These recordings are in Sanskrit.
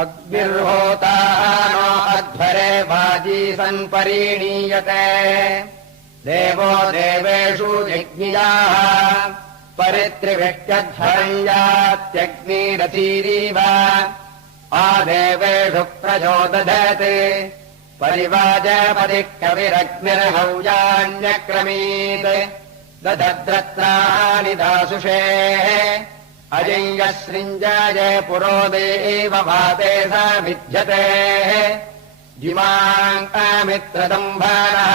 अग्निर्होता नो अध्वरे वाजी सन्परीणीयते देवो देवेषु यज्ञियाः परित्रिविष्ट्यध्वरम् यात्यग्निरसीरीव आदेवेषु प्रचोदधते परिवाजपतिः कविरग्निर्हौजान्यक्रमीत् दधद्रत्राणि दासुषे अजय्यसृञ्जाय पुरो देव भाते स विद्यते जिमाङ्कामित्रदम्भानः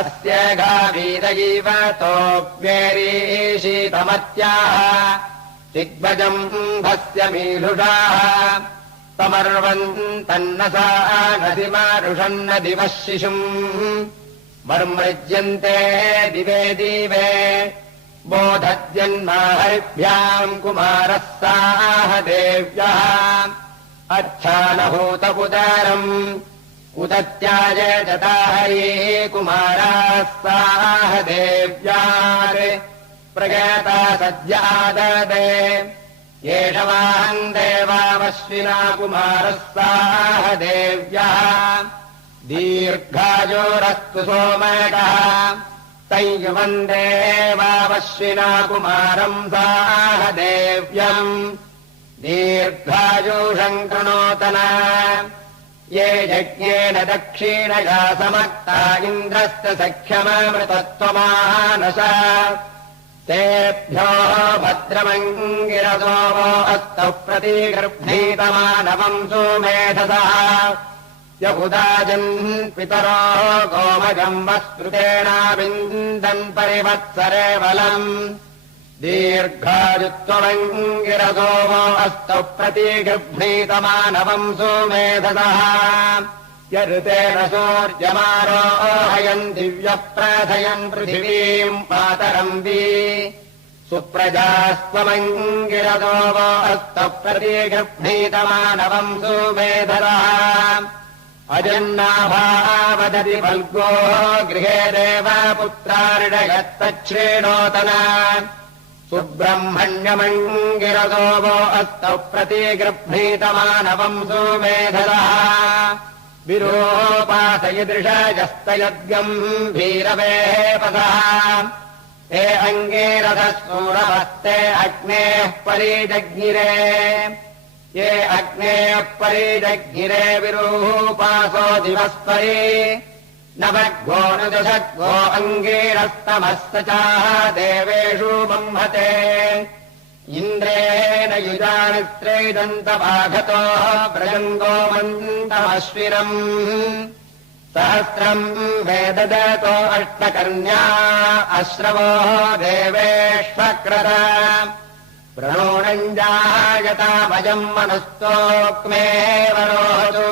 अस्य गावीरयिव तोऽप्येरीशीतमत्याः दिग्भजम् भस्य मीलुषाः तमर्वन्तन्नसा नदिमारुषन्न दिवः शिशुम् मर्मृज्यन्ते दिवे दिवे बोधद्यन्माहरिभ्याम् कुमारः साह देव्यः अच्छानभूतपुदारम् उदत्याय जताहरी कुमाराः साह देव्यात् प्रगता सद्याददे एष वाहम् देवावश्विना कुमारः साह देव्यः दीर्घायोरस्तु सोमकः तैर्वन्दे वावश्विना कुमारम् साह देव्यम् दीर्घायुषम् कृणोतन ये यज्ञेन दक्षिणया समक्ता इन्द्रस्य सख्यममृतत्वमानस तेभ्यो भद्रमङ्गिरसो वो अस्तौ प्रतिगर्भीतमानवम् सुमेधसः यहुदाजन् पितरो गोमजम् वस्पृतेनाविन्दन् परिवत्सरे बलम् दीर्घायुत्वमङ्गिरसो वो अस्तौ प्रतिगृह्णीतमानवम् सुमेधसः यऋतेन सूर्यमारोहयन् दिव्यः प्रथयन् पृथिवीम् पातरम् वि सुप्रजास्त्वमङ्गिरसो वो अस्तौ प्रतिगृह्णीतमानवम् सुमेधसः अजन्नाभावदति वल्गो गृहे देवपुत्रार्णयत्तच्छ्रेणोतन सुब्रह्मण्यमङ्गिरसो वो अस्तौ प्रतिगृह्णीतमानवम् सुमेधसः विरूपासयदृशजस्तयद्गम्भीरवेपसः ते अङ्गीरसः सूरवस्ते अग्नेः परिजज्ञिरे ये अग्नेः परिजज्ञिरे विरूपासो दिवस्परि नवग्गो न दशग्गो अङ्गीरस्तमस्त चाह देवेषु बह्मते इन्द्रेण युजानिस्त्रेदन्तवाघतो व्रजङ्गो मन्तमश्विनम् सहस्रम् वेददतो अष्टकर्ण्या अश्रवो देवेष्वक्रत प्रणोणम् जायतामजम् मनुस्तोक्मे वरोहतु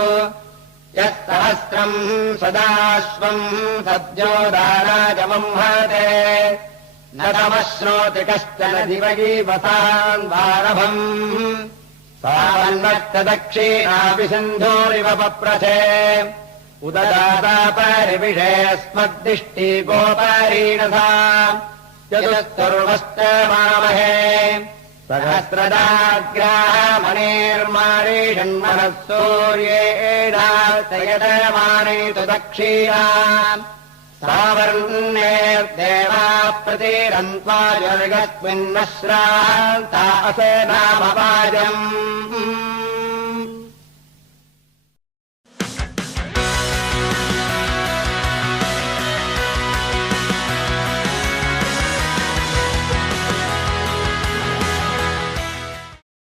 यः सहस्रम् सदाश्वम् सद्यो दाराजमंहते न तमश्नोति कश्चन दिवगीवसान्वारभम् सावन्नक्तदक्षिणापि सिन्धूरिव पप्रथे उददाता परिविषेऽस्मद्दिष्टि गोपारीणसा चतुस्तुर्वश्च मामहे सहस्रदाग्रामणेर्मारीषन्मनः सूर्येणास्तयतमानैतु दक्षिणा सावर्णेर्देवाः प्रतिरन्त्वायुर्गस्मिन्नश्रान्ता असेनामवाजम्